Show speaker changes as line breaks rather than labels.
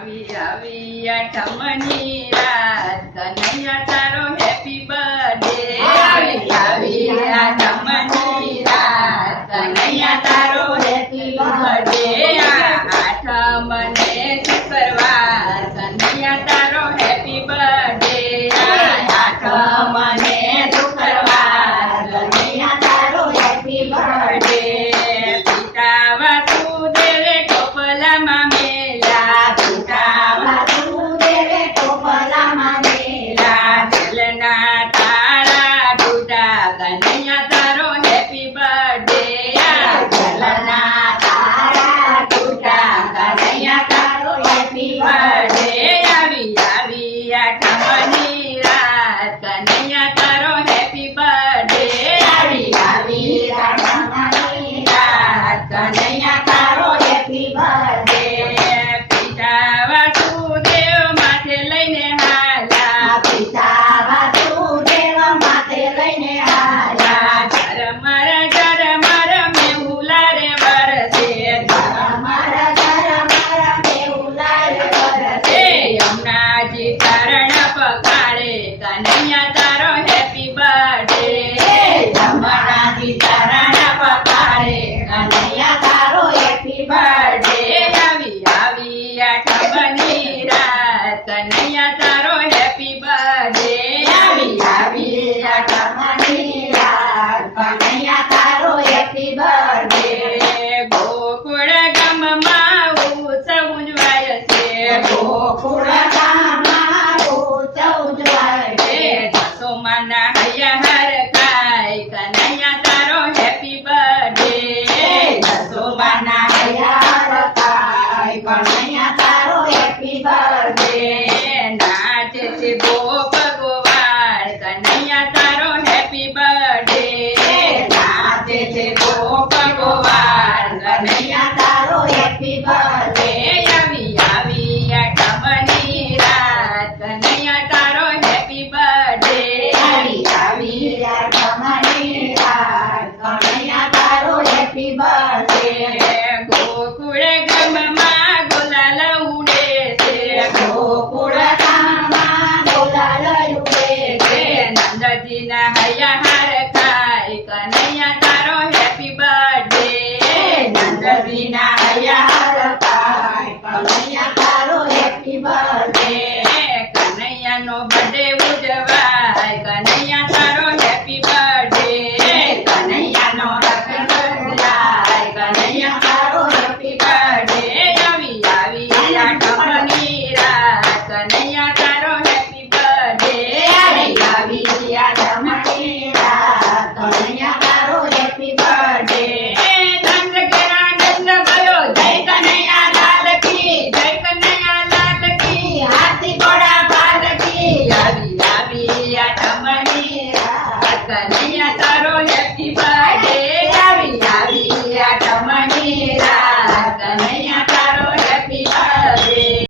रवि रवि अठमनीराज कन्हैया तारो happy birthday
Ravi Ravi अठमनीराज कन्हैया तारो हैप्पी बर्थडे
आठमने शुक्रवार कन्हैया तारो हैप्पी बर्थडे
आठमने शुक्रवार कन्हैया तारो हैप्पी बर्थडे
पिता કન્યા તારો હેપી બર્થડે
જમણા દી તારા પકારે કન્યા તારો હેપી બર્થડે
આવી આવી આઠ બની રાત કન્યા તારો હેપી બર્થડે
આવી આવી આઠ બની રાત કન્યા તારો હેપી બર્થડે
ગોકુળ ગમમાં ઉત્સવ ઉજવાય છે
ગોકુળ પીવાશે
ગોકુળ ગમમાં ગોલાલ ઉડે છે.
ગોકુળ ગામમાં ગોલાલ ઉડે છે.
નંદજીના હૈયા હાર ખાય. કન